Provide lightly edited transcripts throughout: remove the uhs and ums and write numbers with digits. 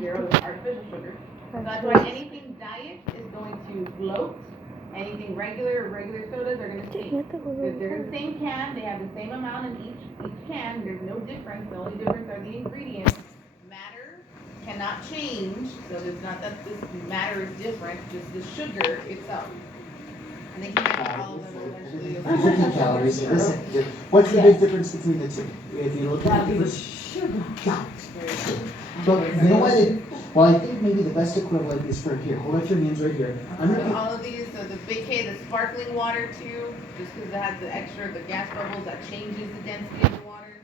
zero, the artificial sugar. So that's why anything diet is going to float. Anything regular sodas are going to sink. If they're in the same can, they have the same amount in each can. There's no difference. The only difference are the ingredients. Matter cannot change, so it's not that this matter is different, just the sugar itself. And they can have all of them eventually. 50 calories. Listen, what's the big difference between the two? If you look at the sugar. But you know what? Well, I think maybe the best equivalent is for here. Hold out your hands right here. So all of these, so the Big K, the sparkling water too, just because it has the extra, the gas bubbles that changes the density of the water.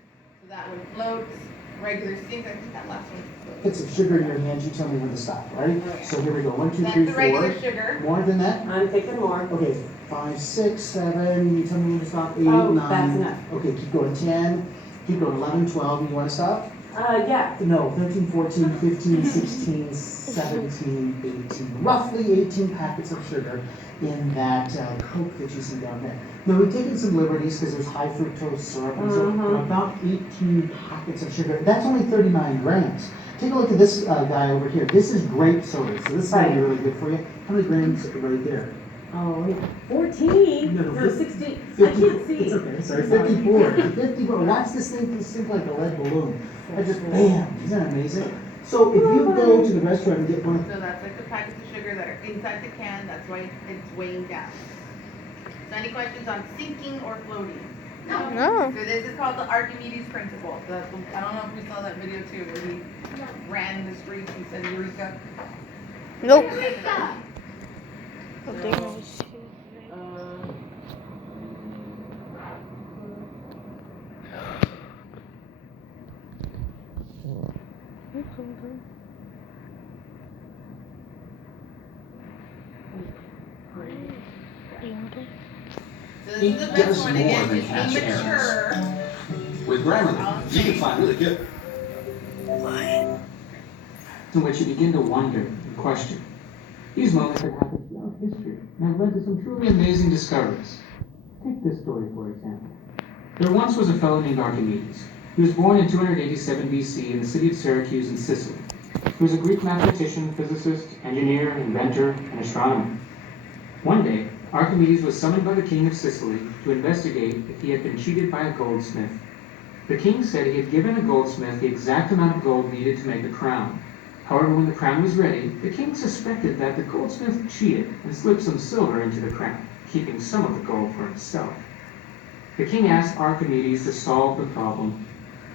So that one floats. Regular sinks, I think that last one floats. Put some sugar in your hands. You tell me when to stop, right? Okay. So here we go. 1, 2, That's 3, the 4. regular sugar. More than that? I'm thinking more. Okay. 5, 6, 7. You tell me when to stop. 8, Oh, 9. that's enough. Okay, keep going. 10. Keep going. 11, 12. You want to stop? Yeah. No, 13, 14, 15, 16, 17, 18. Roughly 18 packets of sugar in that Coke that you see down there. Now, we've taken some liberties because there's high fructose syrup and so about 18 packets of sugar. That's only 39 grams. Take a look at this guy over here. This is grape soda, so this is going to be really good for you. How many grams right there? Oh, 14? No, No, 16. 50, I can't see. It's okay, sorry, 54. 54. Watch this thing sink like a lead balloon. I just, bam, isn't that amazing? So if you go to the restaurant and get one of So that's like the packets of sugar that are inside the can, that's why it's weighing down. So any questions on sinking or floating? No. So this is called the Archimedes principle. I don't know if we saw that video too, where he ran the streets and said Eureka. Nope. So this is the best one again, than just catch be mature. With Grammarly, you can find really good. In which you begin to wonder and question. These moments have happened throughout history and have led to some truly amazing discoveries. Take this story, for example. There once was a fellow named Archimedes. He was born in 287 BC in the city of Syracuse in Sicily. He was a Greek mathematician, physicist, engineer, inventor, and astronomer. One day, Archimedes was summoned by the king of Sicily to investigate if he had been cheated by a goldsmith. The king said he had given a goldsmith the exact amount of gold needed to make a crown. However, when the crown was ready, the king suspected that the goldsmith cheated and slipped some silver into the crown, keeping some of the gold for himself. The king asked Archimedes to solve the problem,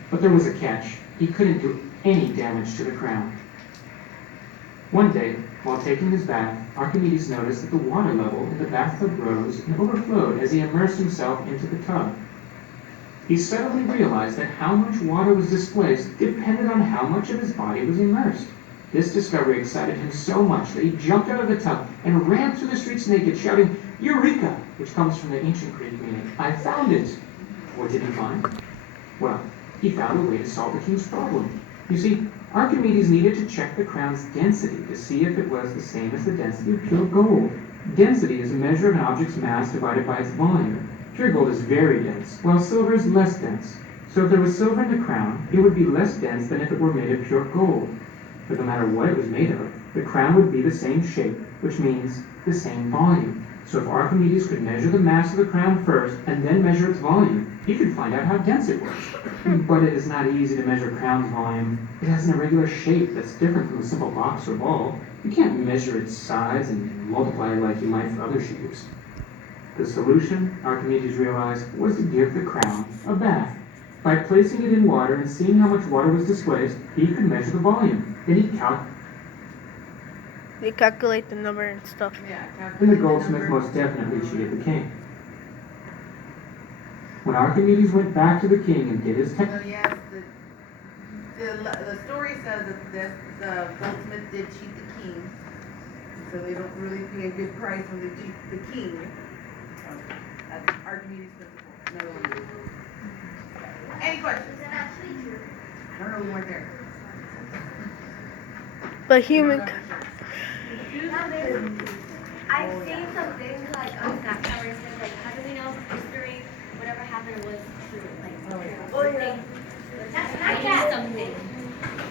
but there was a catch. He couldn't do any damage to the crown. One day, while taking his bath, Archimedes noticed that the water level in the bathtub rose and overflowed as he immersed himself into the tub. He suddenly realized that how much water was displaced depended on how much of his body was immersed. This discovery excited him so much that he jumped out of the tub and ran through the streets naked, shouting, "Eureka!" which comes from the ancient Greek meaning, "I found it!" What did he find? Well, he found a way to solve the king's problem. You see, Archimedes needed to check the crown's density to see if it was the same as the density of pure gold. Density is a measure of an object's mass divided by its volume. Pure gold is very dense, while silver is less dense. So if there was silver in the crown, it would be less dense than if it were made of pure gold. But no matter what it was made of, the crown would be the same shape, which means the same volume. So if Archimedes could measure the mass of the crown first and then measure its volume, he could find out how dense it was. But it is not easy to measure a crown's volume. It has an irregular shape that's different from a simple box or ball. You can't measure its size and multiply it like you might for other shapes. The solution, Archimedes realized, was to give the crown a bath. By placing it in water and seeing how much water was displaced, he could measure the volume. Then he They calculate the number and stuff. and the goldsmith most definitely cheated the king. When Archimedes went back to the king and did his So yes, the story says that the goldsmith did cheat the king. So they don't really pay a good price when they cheat the king. So that's Archimedes' principle. Another one. Any questions? Is that actually true? I don't know, we weren't there. But human. I've seen some things like on Snapchat where it says like, how do we know history, whatever happened was true? Like, Oh, yeah. That's Snapchat. Something.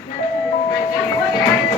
Right there.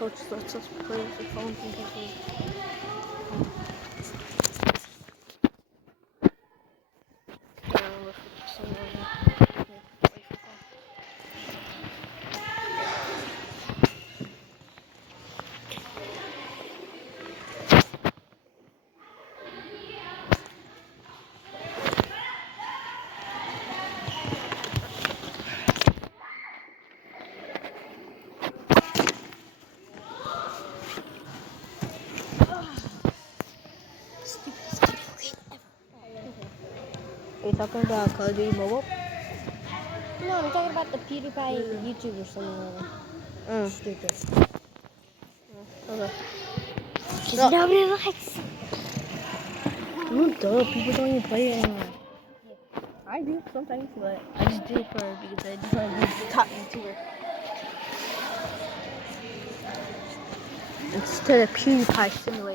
Coach lets us play with the phones and pieces. Are you talking about Call of Duty Mobile? No, I'm talking about the PewDiePie YouTube or something. Stupid. Okay. Because nobody likes it. Oh, duh. People don't even play it anymore. I do sometimes, but I just do it because I just want to be the top YouTuber. Instead of PewDiePie Simulator.